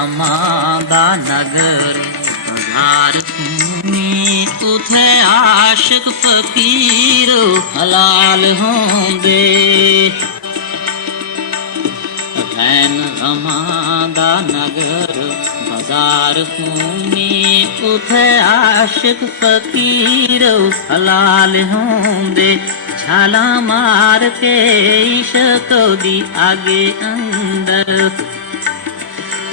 अमां दा नगर बज़ार घूमी उथे आशिक फकीर हलाल होंदे रैन अमां दा नगर बज़ार घूमी उथे आशिक फकीर हलाल होंदे छाला मार के इश्क दी आगे अंदर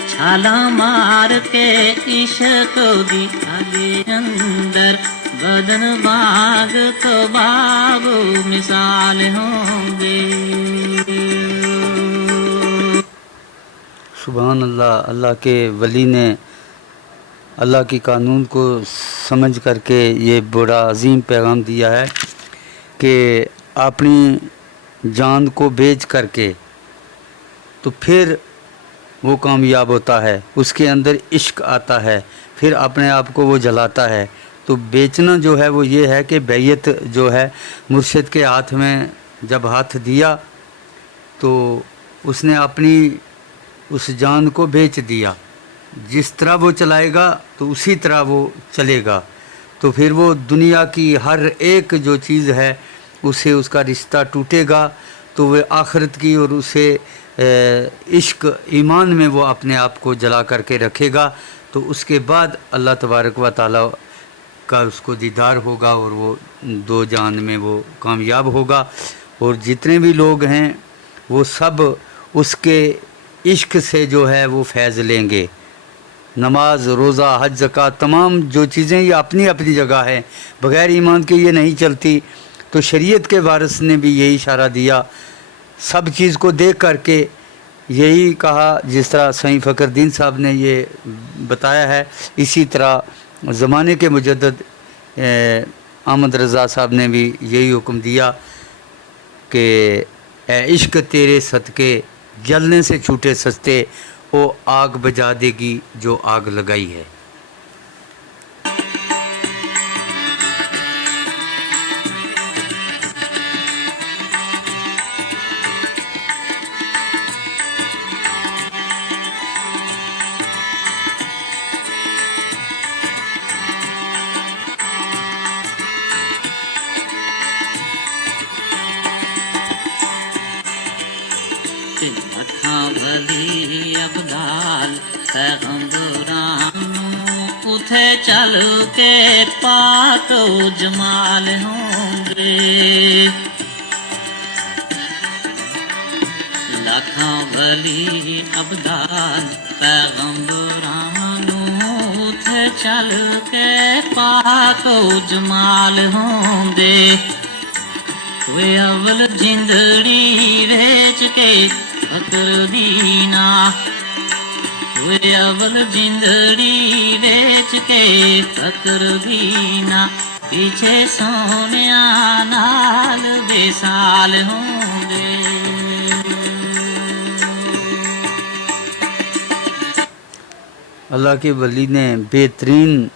छाला मार के इश्क दी आगे अंदर बदन बाग तो बाबू मिसाल होंगे। सुभान अल्लाह। अल्लाह के वली ने अल्लाह की कानून को समझ करके ये बड़ा अजीम पैगाम दिया है कि अपनी जान को बेच करके तो फिर वो कामयाब होता है, उसके अंदर इश्क आता है, फिर अपने आप को वो जलाता है। तो बेचना जो है वो ये है कि बैयत जो है मुर्शिद के हाथ में जब हाथ दिया तो उसने अपनी उस जान को बेच दिया। जिस तरह वो चलाएगा तो उसी तरह वो चलेगा। तो फिर वो दुनिया की हर एक जो चीज़ है उसे उसका रिश्ता टूटेगा तो वह आखिरत की और उसे इश्क ईमान में वो अपने आप को जला करके रखेगा। तो उसके बाद अल्लाह तबारक व तआला का उसको दीदार होगा और वो दो जान में वो कामयाब होगा। और जितने भी लोग हैं वो सब उसके इश्क से जो है वो फैज़ लेंगे। नमाज, रोज़ा, हज, ज़कात तमाम जो चीज़ें ये अपनी अपनी जगह हैं, बग़ैर ईमान के ये नहीं चलती। तो शरीयत के वारिस ने भी यही इशारा दिया, सब चीज़ को देख करके यही कहा जिस तरह सईं फ़खरुद्दीन साहब ने ये बताया है। इसी तरह ज़माने के मुजद्दिद अहमद रज़ा साहब ने भी यही हुक्म दिया कि ए इश्क तेरे सदके जलने से छूटे सस्ते, वो आग बुझा देगी जो आग लगाई है। भली अब्दाल पैगंबरानू उथे चल के पाक जमाल होंगे। लाखां भली अब्दाल पैगंबरानू उथे चल के पाक जमाल होंगे। वे अवल जिंदड़ी वेच के फकर दीना, वे अवल जिंदड़ी वेच के फकर दीना, पीछे सोनिया नाल बेसाल होंगे। अल्लाह के वली ने बेहतरीन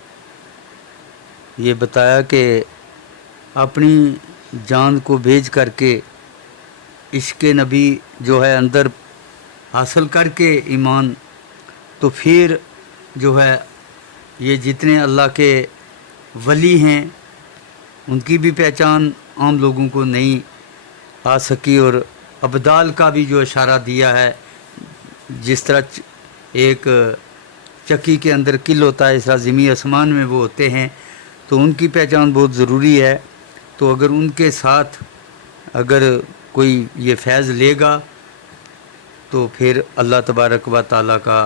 ये बताया कि अपनी जान को भेज करके इश्क नबी जो है अंदर हासिल करके ईमान, तो फिर जो है ये जितने अल्लाह के वली हैं उनकी भी पहचान आम लोगों को नहीं आ सकी। और अब्दाल का भी जो इशारा दिया है, जिस तरह एक चक्की के अंदर किल होता है इस तरह ज़मीन आसमान में वो होते हैं, तो उनकी पहचान बहुत ज़रूरी है। तो अगर उनके साथ अगर कोई ये फैज़ लेगा तो फिर अल्लाह तबारक व तआला का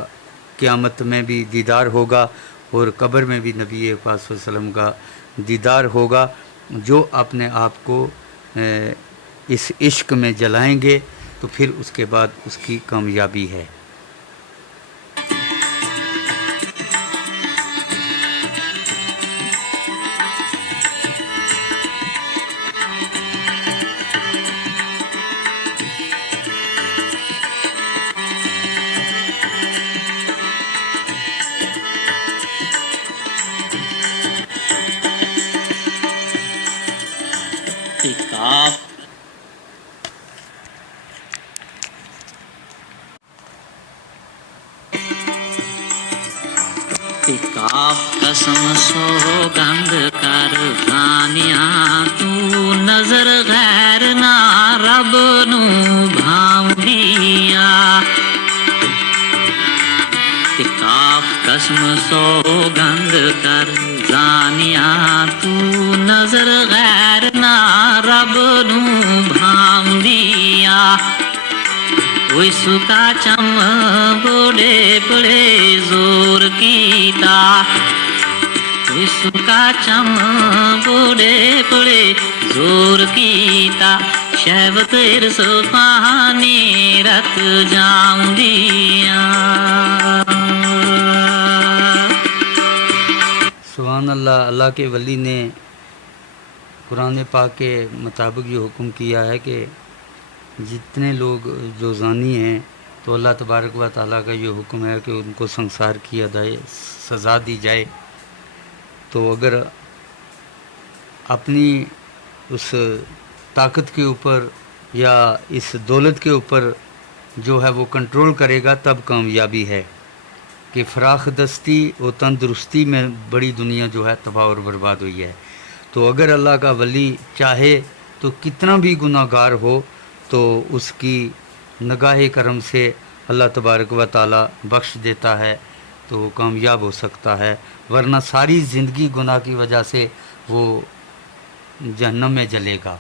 क़यामत में भी दीदार होगा और कब्र में भी नबी पाक सल्लल्लाहु अलैहि वसल्लम का दीदार होगा। जो अपने आप को इस इश्क में जलाएंगे तो फिर उसके बाद उसकी कामयाबी है। قسم سوگند کر زانیاں تو نظر غیر نہ رب نو بھاؤندیاں تے کاف قسم سوگند کر زانیاں تو نظر غیر نہ رب نو بھاؤندیاں کوئی سکا چم بڑے بڑے زور کیتا کوئی سکا چم بڑے بڑے زور کیتا شہوت ارس پانی رت جاؤندیاں سبحان اللہ. اللہ کے ولی نے قرآن پاک کے مطابق یہ حکم کیا ہے کہ جتنے لوگ جو زانی ہیں تو اللہ تبارک و تعالیٰ کا یہ حکم ہے کہ ان کو سنسار کیا جائے، سزا دی جائے. تو اگر اپنی اس طاقت کے اوپر یا اس دولت کے اوپر جو ہے وہ کنٹرول کرے گا تب کامیابی ہے، کہ فراخ دستی و تندرستی میں بڑی دنیا جو ہے تباہ اور برباد ہوئی ہے. تو اگر اللہ کا ولی چاہے تو کتنا بھی گناہ گار ہو تو اس کی نگاہ کرم سے اللہ تبارک و تعالی بخش دیتا ہے تو وہ کامیاب ہو سکتا ہے، ورنہ ساری زندگی گناہ کی وجہ سے وہ جہنم میں جلے گا.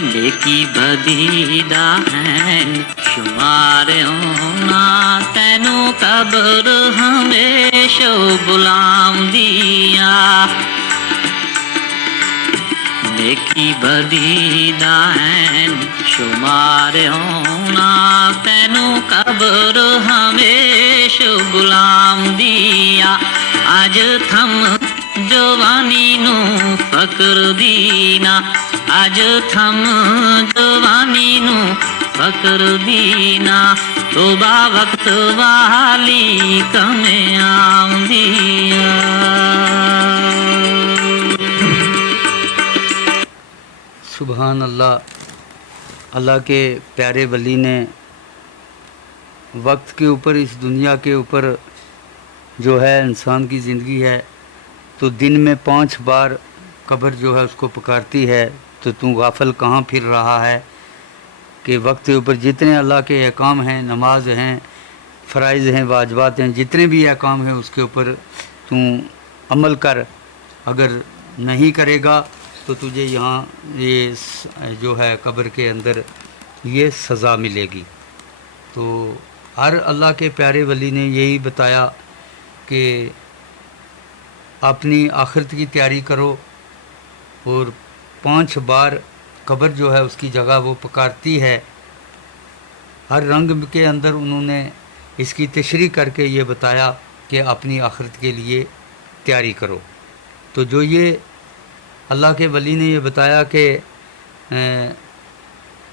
نیکی بدی دا ہیں شمار ہونا تینوں قبر ہمیشہ غلام دیا نیکی بدی دا ہیں شمار ہونا تینوں قبر ہمیشہ غلام دیا اج تھم جوانی نو فکر دینا اج تھم جوانی نو فکر دینا توبہ وقت والی کم آؤندیاں. سبحان اللہ. اللہ کے پیارے ولی نے وقت کے اوپر، اس دنیا کے اوپر جو ہے انسان کی زندگی ہے تو دن میں 5 بار قبر جو ہے اس کو پکارتی ہے. تو غافل کہاں پھر رہا ہے کہ وقت کے اوپر جتنے اللہ کے احکام ہیں، نماز ہیں، فرائض ہیں، واجبات ہیں، جتنے بھی احکام ہیں اس کے اوپر تو عمل کر. اگر نہیں کرے گا تو تجھے یہاں یہ جو ہے قبر کے اندر یہ سزا ملے گی. تو ہر اللہ کے پیارے ولی نے یہی بتایا کہ اپنی آخرت کی تیاری کرو، اور 5 بار قبر جو ہے اس کی جگہ وہ پکارتی ہے. ہر رنگ کے اندر انہوں نے اس کی تشریح کر کے یہ بتایا کہ اپنی آخرت کے لیے تیاری کرو. تو جو یہ اللہ کے ولی نے یہ بتایا کہ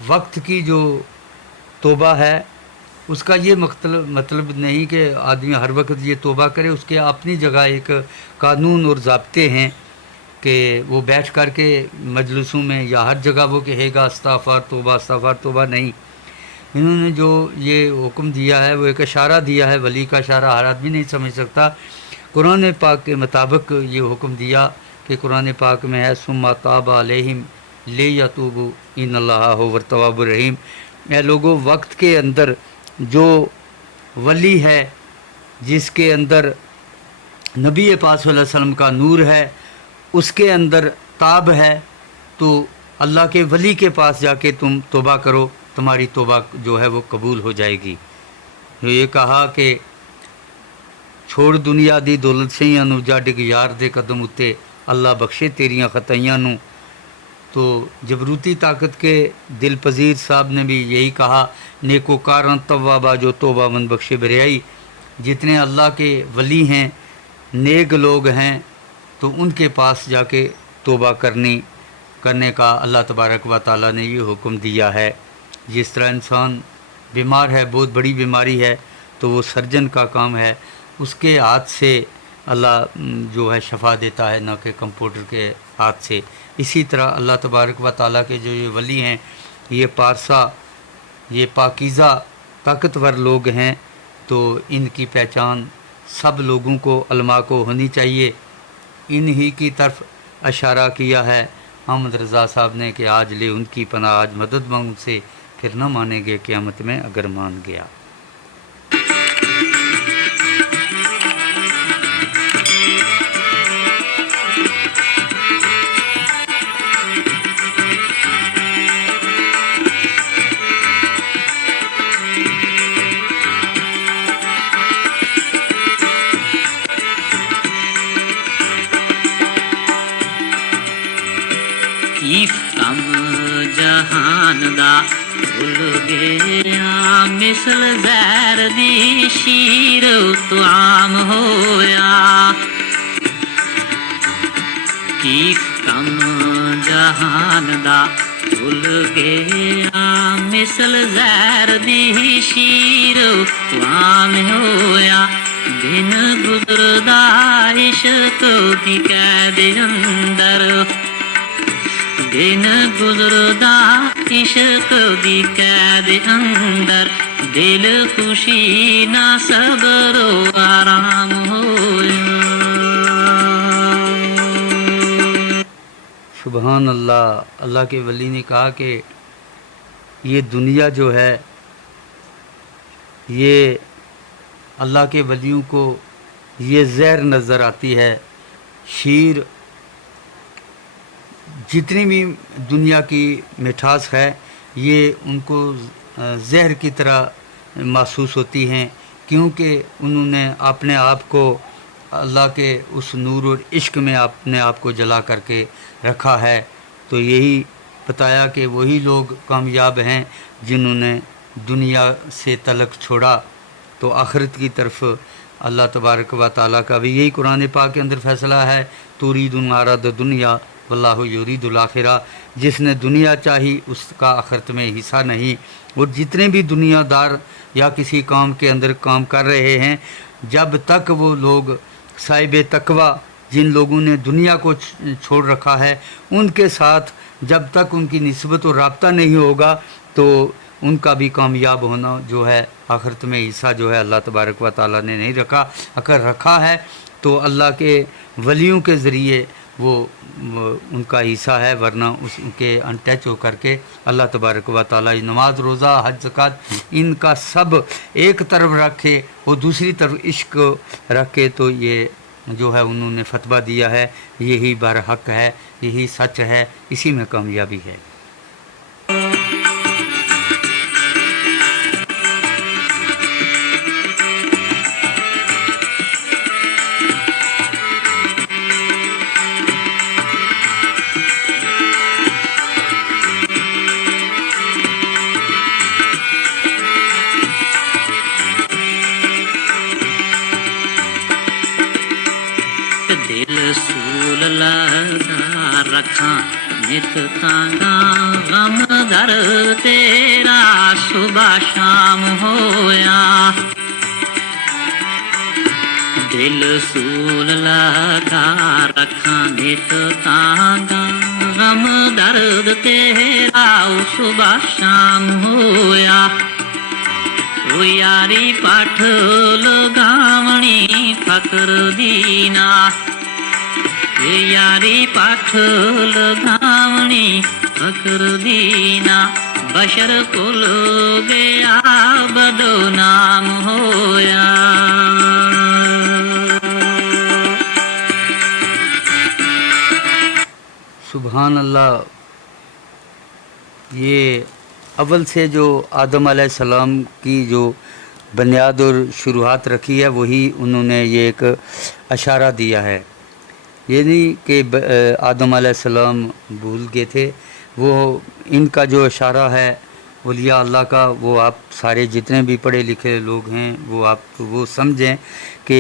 وقت کی جو توبہ ہے اس کا یہ مطلب نہیں کہ آدمی ہر وقت یہ توبہ کرے. اس کے اپنی جگہ ایک قانون اور ضابطے ہیں کہ وہ بیٹھ کر کے مجلسوں میں یا ہر جگہ وہ کہے گا استغفار توبہ نہیں. انہوں نے جو یہ حکم دیا ہے وہ ایک اشارہ دیا ہے، ولی کا اشارہ ہر آدمی نہیں سمجھ سکتا. قرآن پاک کے مطابق یہ حکم دیا کہ قرآن پاک میں ہے ثم تاب علیہم لیتوبوا ان اللہ هو التواب الرحیم. اے لوگوں، وقت کے اندر جو ولی ہے جس کے اندر نبی پاک صلی اللہ علیہ وسلم کا نور ہے، اس کے اندر تاب ہے، تو اللہ کے ولی کے پاس جا کے تم توبہ کرو، تمہاری توبہ جو ہے وہ قبول ہو جائے گی. یہ کہا کہ چھوڑ دنیا دی دولت سیاں نو جا ڈگ یار دے قدم اتے اللہ بخشے تیریاں خطائیاں نو. تو جبروتی طاقت کے دل پذیر صاحب نے بھی یہی کہا نیکوکاراں توابا جو توبہ من بخشے بریائی. جتنے اللہ کے ولی ہیں، نیک لوگ ہیں، تو ان کے پاس جا کے توبہ کرنی کرنے کا اللہ تبارک و تعالی نے یہ حکم دیا ہے۔ جس طرح انسان بیمار ہے، بہت بڑی بیماری ہے، تو وہ سرجن کا کام ہے، اس کے ہاتھ سے اللہ جو ہے شفا دیتا ہے، نہ کہ کمپیوٹر کے ہاتھ سے۔ اسی طرح اللہ تبارک و تعالیٰ کے جو یہ ولی ہیں، یہ پارسا، یہ پاکیزہ طاقتور لوگ ہیں، تو ان کی پہچان سب لوگوں کو، علماء کو ہونی چاہیے۔ انہی کی طرف اشارہ کیا ہے احمد رضا صاحب نے کہ آج لے ان کی پناہ، آج مدد مانگ ان سے، پھر نہ مانیں گے قیامت میں اگر مان گیا۔ کی کم جہان دا بھول گیا، مثل زہر دی شیر تو عام ہویا۔ کی کم جہان دا بھول گیا، مثل زہر دی شیر تو عام ہویا۔ دن گزردا عشق دی قید اندر، دن گزردا عشق دی قید اندر، دل خوشی نہ صبر و آرام ہویا۔ سبحان اللہ۔ اللہ کے ولی نے کہا کہ یہ دنیا جو ہے، یہ اللہ کے ولیوں کو یہ زہر نظر آتی ہے۔ شیر، جتنی بھی دنیا کی مٹھاس ہے، یہ ان کو زہر کی طرح محسوس ہوتی ہیں، کیونکہ انہوں نے اپنے آپ کو اللہ کے اس نور اور عشق میں اپنے آپ کو جلا کر کے رکھا ہے۔ تو یہی بتایا کہ وہی لوگ کامیاب ہیں جنہوں نے دنیا سے تعلق چھوڑا، تو آخرت کی طرف اللہ تبارک و تعالیٰ کا بھی یہی قرآن پاک کے اندر فیصلہ ہے، تُرِیدُونَ عَرَضَ الدُّنْیَا وَاللَّهُ یُرِیدُ الْآخِرَۃَ۔ جس نے دنیا چاہی اس کا آخرت میں حصہ نہیں۔ اور جتنے بھی دنیا دار یا کسی کام کے اندر کام کر رہے ہیں، جب تک وہ لوگ صاحب تقویٰ، جن لوگوں نے دنیا کو چھوڑ رکھا ہے، ان کے ساتھ جب تک ان کی نسبت و رابطہ نہیں ہوگا، تو ان کا بھی کامیاب ہونا جو ہے آخرت میں حصہ جو ہے اللہ تبارک و تعالیٰ نے نہیں رکھا۔ اگر رکھا ہے تو اللہ کے ولیوں کے ذریعے وہ ان کا حصہ ہے، ورنہ اس کے انٹچ ہو کر کے اللہ تبارک و تعالیٰ نماز، روزہ، حج، زکوٰۃ، ان کا سب ایک طرف رکھے اور دوسری طرف عشق رکھے، تو یہ جو ہے انہوں نے فتویٰ دیا ہے، یہی برحق ہے، یہی سچ ہے، اسی میں کامیابی ہے۔ دل سول لگا رکھاں نت تانگا، غم در تیرا صبح شام ہویا۔ دل سول لگا رکھاں نت تانگا، غم درد تیرا صبح شام ہویا۔ او یاری پٹھ لگاونی فقر دینا، یاری پٹھ لگاونی فقر دینا، بشر کل گیا بدو نام ہویا۔ سبحان اللہ۔ یہ اول سے جو آدم علیہ السلام کی جو بنیاد اور شروعات رکھی ہے، وہی انہوں نے یہ ایک اشارہ دیا ہے۔ یہ نہیں کہ آدم علیہ السلام بھول گئے تھے، وہ ان کا جو اشارہ ہے اولیاء اللہ کا، وہ آپ سارے جتنے بھی پڑھے لکھے لوگ ہیں وہ سمجھیں کہ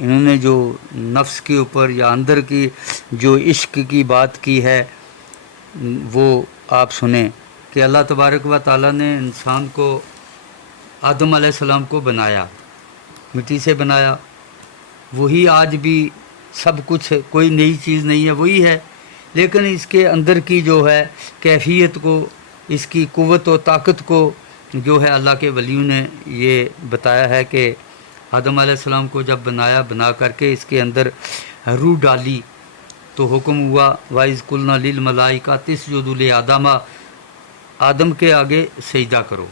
انہوں نے جو نفس کے اوپر یا اندر کی جو عشق کی بات کی ہے، वो आप सुने कि अल्लाह तबारक व ताला ने इंसान को आदम अलैहिस्सलाम को बनाया, मिट्टी से बनाया। वही आज भी सब कुछ, कोई नई चीज़ नहीं है, वही है। लेकिन इसके अंदर की जो है कैफियत को, इसकी क़ुव्वत और ताकत को जो है अल्लाह के वलियों ने ये बताया है कि आदम अलैहिस्सलाम को जब बनाया, बना करके इसके अंदर रूह डाली तो हुक्म हुआ वाइज़ कुलना लिल मलाइका तिस्जुदू ले आदमा, आदम के आगे सजदा करो।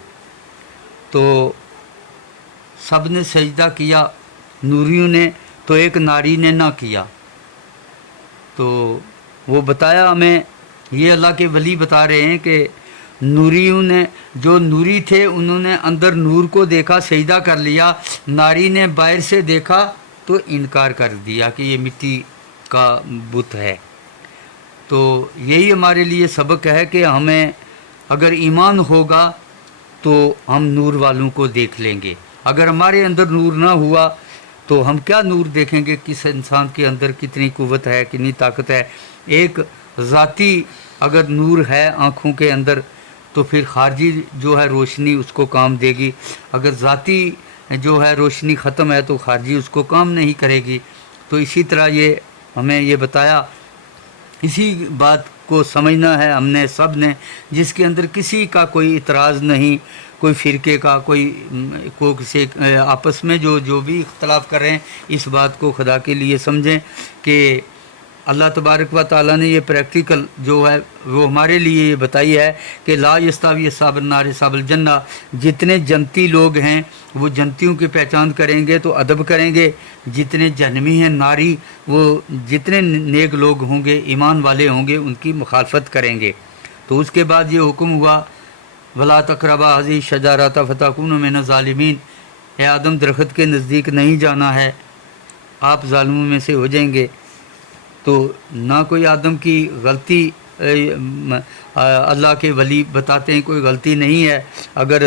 तो सब ने सजदा किया, नूरियों ने, तो एक नारी ने ना किया। तो वो बताया हमें, ये अल्लाह के वली बता रहे हैं कि नूरियों ने, जो नूरी थे उन्होंने अंदर नूर को देखा, सजदा कर लिया। नारी ने बाहर से देखा तो इनकार कर दिया कि ये मिट्टी का बुत है। तो यही हमारे लिए सबक है कि हमें अगर ईमान होगा तो हम नूर वालों को देख लेंगे। अगर हमारे अंदर नूर ना हुआ तो हम क्या नूर देखेंगे, किस इंसान के अंदर कितनी क़ुव्वत है, कितनी ताकत है। एक ज़ाती अगर नूर है आँखों के अंदर तो फिर खारजी जो है रोशनी उसको काम देगी। अगर ज़ाती जो है रोशनी ख़त्म है तो खारजी उसको काम नहीं करेगी। तो इसी तरह ये हमें ये बताया, इसी बात को समझना है हमने सब ने, जिसके अंदर किसी का कोई इतराज़ नहीं, कोई फ़िरके का, कोई को किसी आपस में जो भी इख्तलाफ कर रहे हैं, इस बात को खुदा के लिए समझें कि अल्लाह तबारक व ताला ने ये प्रैक्टिकल जो है वो हमारे लिए ये बताई है कि ला यस्तावी साबिल नार साबिल जन्ना। जितने जनती लोग हैं वो जनतियों की पहचान करेंगे तो अदब करेंगे, जितने जन्मी हैं नारी वो जितने नेक लोग होंगे, ईमान वाले होंगे, उनकी मुखालफत करेंगे। तो उसके बाद ये हुक्म हुआ वला तक़रबा हज़ी शजारता फ़तकूनु मिन ज़ालिमीन, ए आदम दरख्त के नज़दीक नहीं जाना है, आप ज़ालिमों में से हो जाएंगे। तो ना कोई आदम की गलती, अल्लाह के वली बताते हैं कोई गलती नहीं है। अगर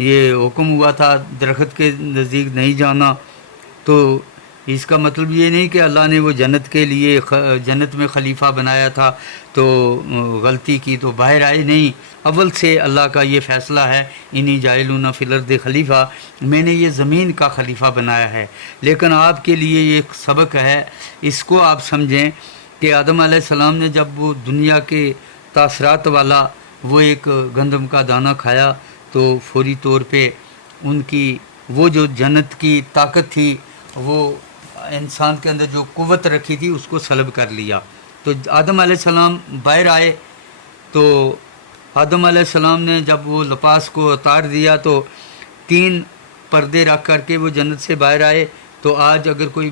ये हुक्म हुआ था दरख्त के नज़दीक नहीं जाना तो इसका मतलब ये नहीं कि अल्लाह ने वो जन्नत के लिए जन्नत में खलीफा बनाया था तो गलती की तो बाहर आए, नहीं। अव्वल से अल्लाह का ये फ़ैसला है इन्हीं जाइलूना फिल अर्द खलीफा, मैंने ये ज़मीन का खलीफा बनाया है। लेकिन आपके लिए ये एक सबक है, इसको आप समझें कि आदम अलैहिस्सलाम ने जब वो दुनिया के तासरात वाला वो एक गंदम का दाना खाया तो फौरी तौर पे उनकी वो जो जन्नत की ताकत थी, वो इंसान के अंदर जो क़ुव्वत रखी थी उसको सलब कर लिया। तो आदम अलैहिस्सलाम बाहर आए तो आदम अलैहिस्सलाम ने जब वो लिबास को उतार दिया तो 3 पर्दे रख करके वो जन्नत से बाहर आए। तो आज अगर कोई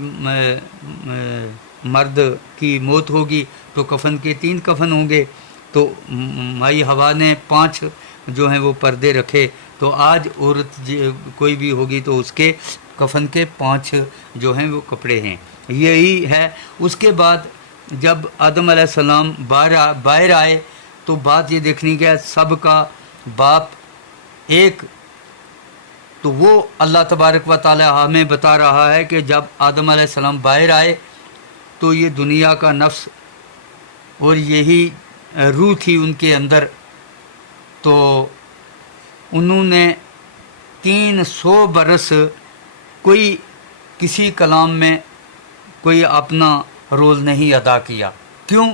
मर्द की मौत होगी तो कफन के 3 कफन होंगे। तो माई हवा ने 5 जो हैं वो पर्दे रखे। तो आज औरत कोई भी होगी तो उसके कफन के 5 जो हैं वो कपड़े हैं, यही है। उसके बाद जब आदम अलैहिस्सलाम बाहर आए तो बात ये देखनी क्या, सबका बाप एक। तो वो अल्लाह तबारक व ताला हमें बता रहा है कि जब आदम अलैहिस्सलाम बाहर आए तो ये दुनिया का नफ्स और यही रूह थी उनके अंदर। तो उन्होंने 300 बरस कोई किसी कलाम में कोई अपना रोल नहीं अदा किया। क्यों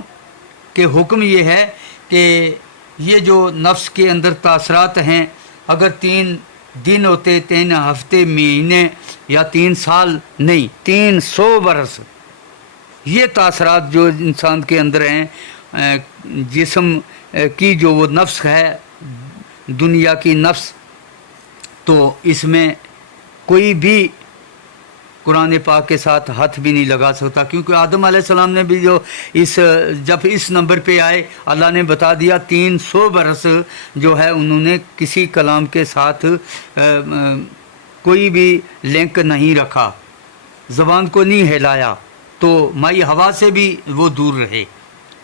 कि हुक्म ये है कि ये जो नफ्स के अंदर तासरात हैं, अगर 3 दिन होते, 3 हफ्ते, महीने या 3 साल नहीं, 300 बरस ये तासरात जो इंसान के अंदर हैं, जिस्म की जो वो नफ्स है, दुनिया की नफ्स, तो इसमें कोई भी कुरान पाक के साथ हाथ भी नहीं लगा सकता। क्योंकि आदम अलैहिस्सलाम ने भी जो जब इस नंबर पे आए, अल्लाह ने बता दिया 300 बरस जो है उन्होंने किसी कलाम के साथ कोई भी लिंक नहीं रखा, ज़बान को नहीं हिलाया, तो माई हवा से भी वो दूर रहे।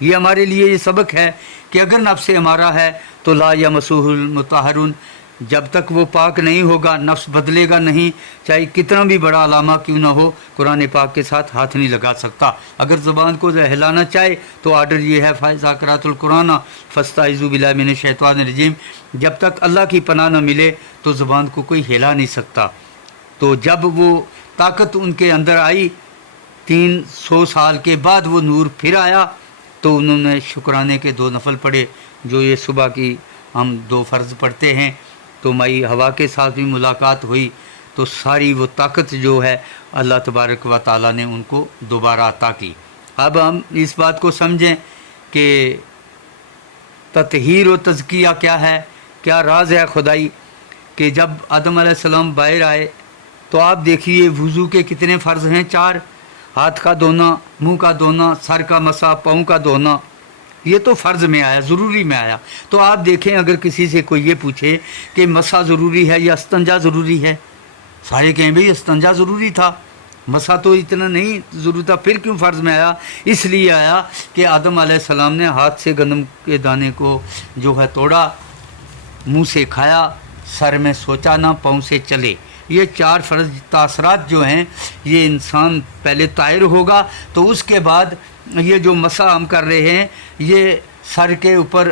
ये हमारे लिए ये सबक है कि अगर नफ्स हमारा है तो ला या मसूहुल मुताहरुन, जब तक वो पाक नहीं होगा नफ्स बदलेगा नहीं, चाहे कितना भी बड़ा अलामा क्यों ना हो, कुरान पाक के साथ हाथ नहीं लगा सकता। अगर ज़ुबान को हिलाना चाहे तो आर्डर ये है फ़ाइज़ा क़राअतुल कुरान फ़स्ताइज़ू बिल्लाहि मिनश शैतानिर रजीम, जब तक अल्लाह की पनाह न मिले तो ज़ुबान को कोई हिला नहीं सकता। तो जब वो ताकत उनके अंदर आई 300 साल के बाद वो नूर फिर आया, तो उन्होंने शुक्राने के 2 नफल पढ़े, जो ये सुबह की हम 2 फ़र्ज़ पढ़ते हैं। तो माई हवा के साथ भी मुलाकात हुई, तो सारी वो ताकत जो है अल्लाह तबारक व ताला ने उनको दोबारा अता की। अब हम इस बात को समझें कि तत्हीर व तज़किया क्या है, क्या राज है खुदाई। कि जब आदम अलैहिस्सलाम बाहर आए तो आप देखिए वज़ू के कितने फ़र्ज़ हैं, 4। हाथ का धोना, मुंह का धोना, सर का मसा, पाँव का धोना, ये तो फ़र्ज़ में आया, ज़रूरी में आया। तो आप देखें अगर किसी से कोई ये पूछे कि मसा ज़रूरी है या इस्तंजा ज़रूरी है, सारे कहें भाई इस्तंजा ज़रूरी था, मसा तो इतना नहीं ज़रूरत था, फिर क्यों फ़र्ज़ में आया? इसलिए आया कि आदम अलैहिस्सलाम ने हाथ से गंदम के दाने को जो है तोड़ा, मुंह से खाया, सर में सोचा ना, पाँव से चले। ये 4 फ़र्ज़ तासरात जो हैं, ये इंसान पहले ताहिर होगा, तो उसके बाद ये जो मसा हम कर रहे हैं, ये सर के ऊपर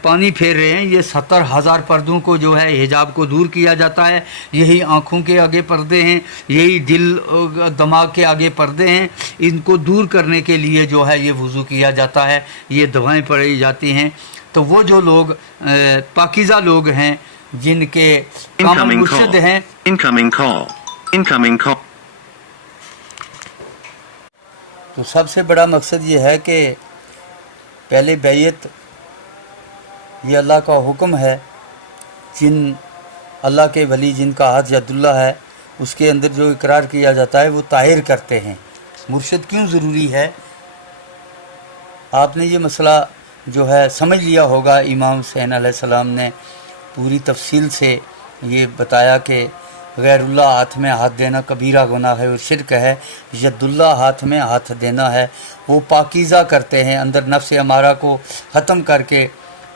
पानी फेर रहे हैं, ये 70,000 पर्दों को जो है हिजाब को दूर किया जाता है। यही आँखों के आगे पर्दे हैं, यही दिल दिमाग के आगे पर्दे हैं, इनको दूर करने के लिए जो है ये वज़ू किया जाता है, ये दुआएं पढ़ी जाती हैं। तो वो जो लोग पाकीज़ा लोग हैं, जिनके कामिल मुर्शिद हैं, तो सबसे बड़ा मकसद ये है कि पहले बैयत, ये अल्लाह का हुक्म है, जिन अल्लाह के वली जिनका हाथ यदुल्ला है, उसके अंदर जो इकरार किया जाता है वो ताहिर करते हैं। मुर्शिद क्यों ज़रूरी है, आपने ये मसला जो है समझ लिया होगा। इमाम हुसैन अलैहिस्सलाम ने पूरी तफसील से ये बताया कि गैरुल्लाह हाथ में हाथ देना कबीरा गुनाह है और शिरक है। यदुल्ला हाथ में हाथ देना है, वो पाकीज़ा करते हैं, अंदर नफ्स अमारा को ख़त्म करके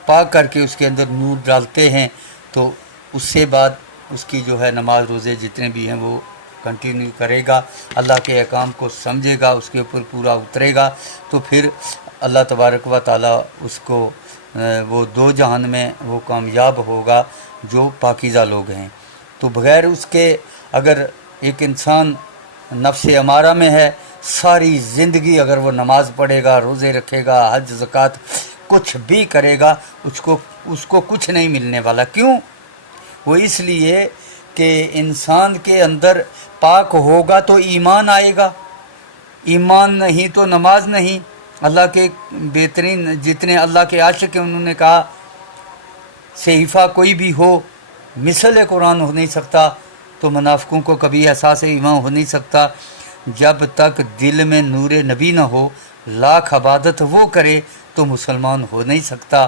पाक करके उसके अंदर नूर डालते हैं। तो उससे बाद उसकी जो है नमाज रोज़े जितने भी हैं वो कंटिन्यू करेगा, अल्लाह के अहकाम को समझेगा, उसके ऊपर पूरा उतरेगा, तो फिर अल्लाह तबारक व ताला उसको वो 2 जहान में वो कामयाब होगा जो पाकीज़ा लोग हैं। तो बग़ैर उसके अगर एक इंसान नफ्स अमारा में है, सारी ज़िंदगी अगर वो नमाज़ पढ़ेगा, रोज़े रखेगा, हज ज़कात कुछ भी करेगा, उसको कुछ नहीं मिलने वाला। क्यों? वो इसलिए कि इंसान के अंदर पाक होगा तो ईमान आएगा, ईमान नहीं तो नमाज नहीं। अल्लाह के बेहतरीन जितने अल्लाह के आशिक हैं, उन्होंने कहा सहीफ़ा कोई भी हो मिसल कुरान हो नहीं सकता, तो मुनाफिकों को कभी एहसास ईमान हो नहीं सकता जब तक दिल में नूर नबी न हो। लाख इबादत वो करे तो मुसलमान हो नहीं सकता।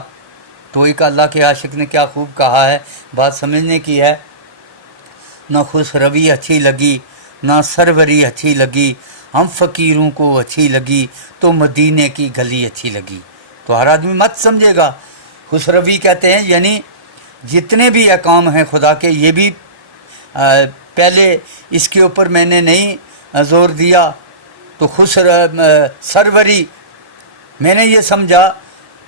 तो एक अल्लाह के आशिक ने क्या खूब कहा है, बात समझने की है। ना खुश रवी अच्छी लगी, ना सरवरी अच्छी लगी, हम फ़कीरों को अच्छी लगी, तो मदीने की गली अच्छी लगी। तो हर आदमी मत समझेगा। खुश रवी कहते हैं यानी जितने भी अहकाम हैं खुदा के, ये भी पहले इसके ऊपर मैंने नहीं ज़ोर दिया। तो खुश सरवरी मैंने ये समझा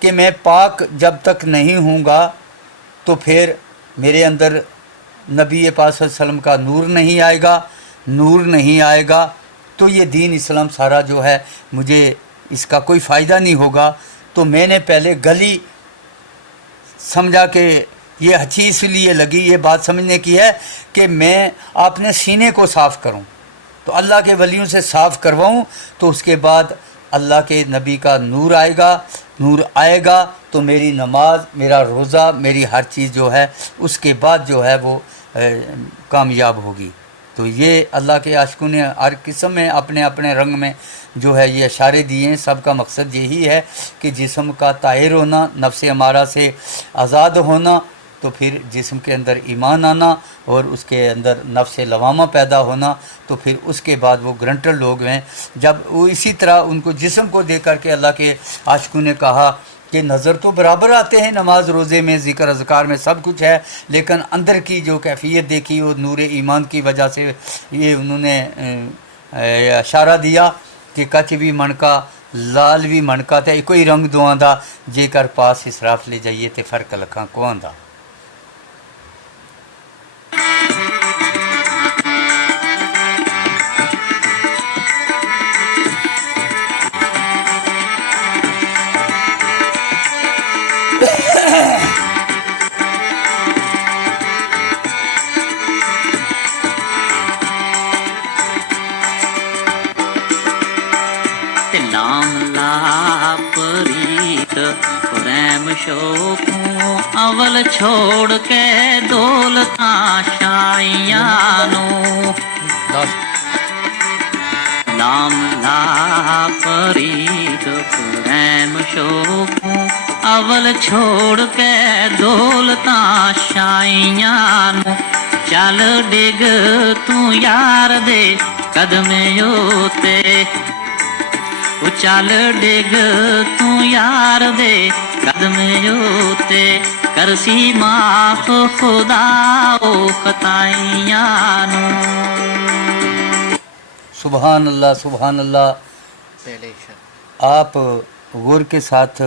कि मैं पाक जब तक नहीं हूँगा तो फिर मेरे अंदर नबी पाक सल्लल्लाहु अलैहि वसल्लम का नूर नहीं आएगा। नूर नहीं आएगा तो ये दीन इस्लाम सारा जो है मुझे इसका कोई फ़ायदा नहीं होगा। तो मैंने पहले गली समझा कि ये अच्छी इसलिए लगी, ये बात समझने की है कि मैं अपने सीने को साफ़ करूं, तो अल्लाह के वलियों से साफ़ करवाऊं, तो उसके बाद अल्लाह के नबी का नूर आएगा। नूर आएगा तो मेरी नमाज, मेरा रोज़ा, मेरी हर चीज़ जो है उसके बाद जो है वो कामयाब होगी। तो ये अल्लाह के आशिकों ने हर किस्म में अपने अपने रंग में जो है ये इशारे दिए हैं। सबका मकसद यही है कि जिस्म का ताहिर होना, नफ्स अमारा से आज़ाद होना, तो फिर जिस्म के अंदर ईमान आना और उसके अंदर नफ्स लवामा पैदा होना। तो फिर उसके बाद वो ग्रंटर लोग हैं, जब वो इसी तरह उनको जिस्म को देख करके अल्लाह के आशिकों ने कहा کہ نظر تو برابر آتے ہیں نماز روزے میں ذکر اذکار میں سب کچھ ہے، لیکن اندر کی جو کیفیت دیکھی وہ نور ایمان کی وجہ سے یہ انہوں نے اشارہ دیا کہ کچھ بھی منکا لال بھی منکا تے کوئی رنگ دعاں دا جے کر پاس اسراف لے جائیے تے فرق لکھاں کو آندا۔ نام لا پریت پریم شوقوں اول چھوڑ کے دولتاں شائیانوں، نام لا پریت پریم شوقوں اول چھوڑ کے دولتاں شائیانوں، چل ڈگ تو یار دے قدمیں اوتے، وہ چل ڈگ تو یار دے قدمیں اوتے، کرسی معاف خدا او خطائیانوں۔ سبحان اللہ سبحان اللہ۔ آپ غور کے ساتھ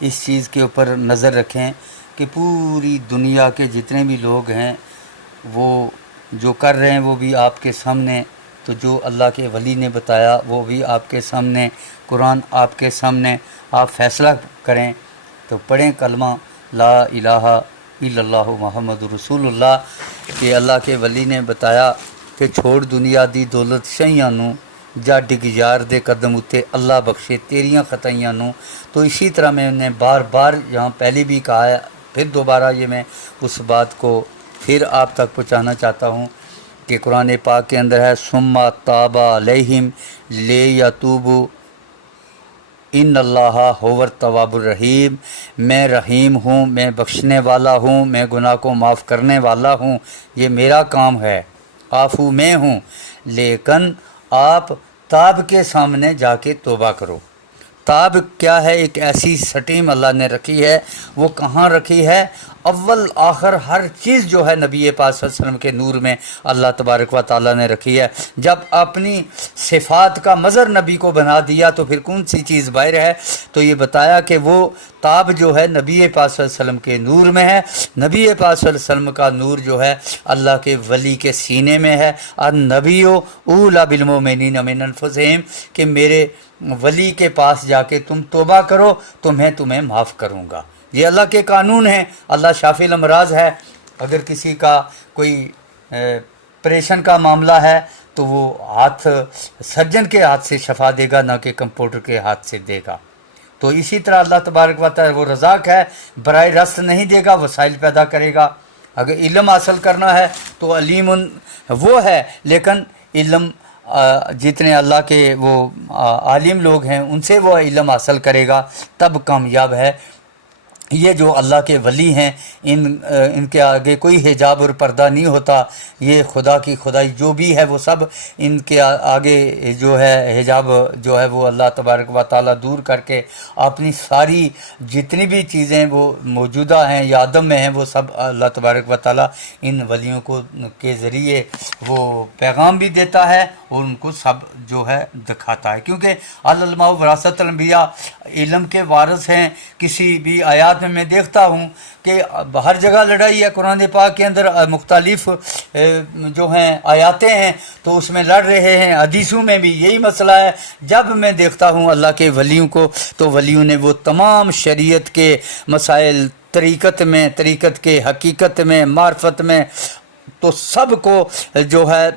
اس چیز کے اوپر نظر رکھیں کہ پوری دنیا کے جتنے بھی لوگ ہیں وہ جو کر رہے ہیں وہ بھی آپ کے سامنے، تو جو اللہ کے ولی نے بتایا وہ بھی آپ کے سامنے، قرآن آپ کے سامنے، آپ فیصلہ کریں تو پڑھیں کلمہ لا الہ الا اللہ محمد رسول اللہ کہ اللہ کے ولی نے بتایا کہ چھوڑ دنیا دی دولت شہیاں نو، جا ڈگ یار دے قدم اتے اللہ بخشے تیریاں خطائیاں نو۔ تو اسی طرح میں نے بار بار یہاں پہلے بھی کہا ہے، پھر دوبارہ یہ میں اس بات کو پھر آپ تک پہنچانا چاہتا ہوں کہ قرآن پاک کے اندر ہے ثم تاب علیہم لیتوبوا ان اللہ هو التواب الرحیم، میں رحیم ہوں، میں بخشنے والا ہوں، میں گناہ کو معاف کرنے والا ہوں، یہ میرا کام ہے، عفو میں ہوں، لیکن آپ تاب کے سامنے جا کے توبہ کرو۔ تاب کیا ہے؟ ایک ایسی سٹیم اللہ نے رکھی ہے، وہ کہاں رکھی ہے؟ اول آخر ہر چیز جو ہے نبی پاک صلی اللہ علیہ وسلم کے نور میں اللہ تبارک و تعالیٰ نے رکھی ہے۔ جب اپنی صفات کا مظہر نبی کو بنا دیا تو پھر کون سی چیز باہر ہے؟ تو یہ بتایا کہ وہ تاب جو ہے نبی پاک صلی اللہ علیہ وسلم کے نور میں ہے۔ نبی پاک صلی اللہ علیہ وسلم کا نور جو ہے اللہ کے ولی کے سینے میں ہے۔ النبی اولی بالمؤمنین من انفسہم، کہ میرے ولی کے پاس جا کے تم توبہ کرو تو میں تمہیں معاف کروں گا۔ یہ اللہ کے قانون ہیں۔ اللہ شافی الامراض ہے، اگر کسی کا کوئی پریشن کا معاملہ ہے تو وہ ہاتھ سرجن کے ہاتھ سے شفا دے گا، نہ کہ کمپیوٹر کے ہاتھ سے دے گا۔ تو اسی طرح اللہ تبارک و تعالی وہ رزاق ہے، براہ راست نہیں دے گا، وسائل پیدا کرے گا۔ اگر علم حاصل کرنا ہے تو علیم وہ ہے، لیکن علم جتنے اللہ کے وہ عالم لوگ ہیں ان سے وہ علم حاصل کرے گا تب کامیاب ہے۔ یہ جو اللہ کے ولی ہیں ان کے آگے کوئی حجاب اور پردہ نہیں ہوتا، یہ خدا کی خدائی جو بھی ہے وہ سب ان کے آگے جو ہے حجاب جو ہے وہ اللہ تبارک و تعالیٰ دور کر کے اپنی ساری جتنی بھی چیزیں وہ موجودہ ہیں یا عدم میں ہیں وہ سب اللہ تبارک و تعالیٰ ان ولیوں کو کے ذریعے وہ پیغام بھی دیتا ہے اور ان کو سب جو ہے دکھاتا ہے، کیونکہ العلماء وراثت الانبیاء علم کے وارث ہیں۔ کسی بھی آیات میں دیکھتا ہوں کہ ہر جگہ لڑائی ہے، قرآن پاک کے اندر مختلف جو ہیں آیاتیں ہیں تو اس میں لڑ رہے ہیں، حدیثوں میں بھی یہی مسئلہ ہے۔ جب میں دیکھتا ہوں اللہ کے ولیوں کو تو ولیوں نے وہ تمام شریعت کے مسائل طریقت کے حقیقت میں معرفت میں تو سب کو جو ہے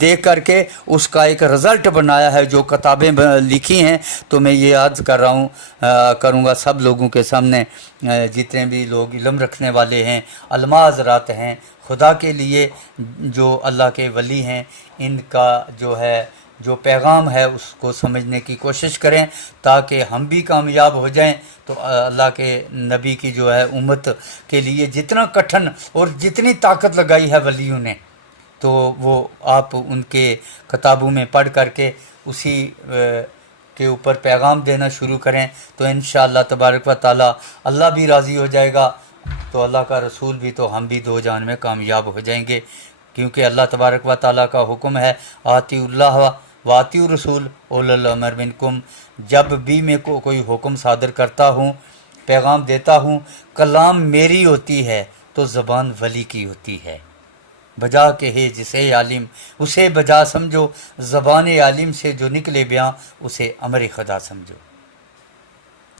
دیکھ کر کے اس کا ایک رزلٹ بنایا ہے جو کتابیں لکھی ہیں۔ تو میں یہ عرض کروں گا سب لوگوں کے سامنے، جتنے بھی لوگ علم رکھنے والے ہیں، علماء حضرات ہیں، خدا کے لیے جو اللہ کے ولی ہیں ان کا جو پیغام ہے اس کو سمجھنے کی کوشش کریں تاکہ ہم بھی کامیاب ہو جائیں۔ تو اللہ کے نبی کی جو ہے امت کے لیے جتنا کٹھن اور جتنی طاقت لگائی ہے ولیوں نے، تو وہ آپ ان کے کتابوں میں پڑھ کر کے اسی کے اوپر پیغام دینا شروع کریں تو انشاءاللہ تبارک و تعالی اللہ بھی راضی ہو جائے گا، تو اللہ کا رسول بھی، تو ہم بھی دو جان میں کامیاب ہو جائیں گے، کیونکہ اللہ تبارک و تعالیٰ کا حکم ہے آتی اللہ واتی رسول اول الامر منکم، جب بھی میں کو کوئی حکم صادر کرتا ہوں، پیغام دیتا ہوں، کلام میری ہوتی ہے تو زبان ولی کی ہوتی ہے، بجا کے ہے جسے عالم اسے بجا سمجھو، زبان عالم سے جو نکلے بیاں اسے امر خدا سمجھو۔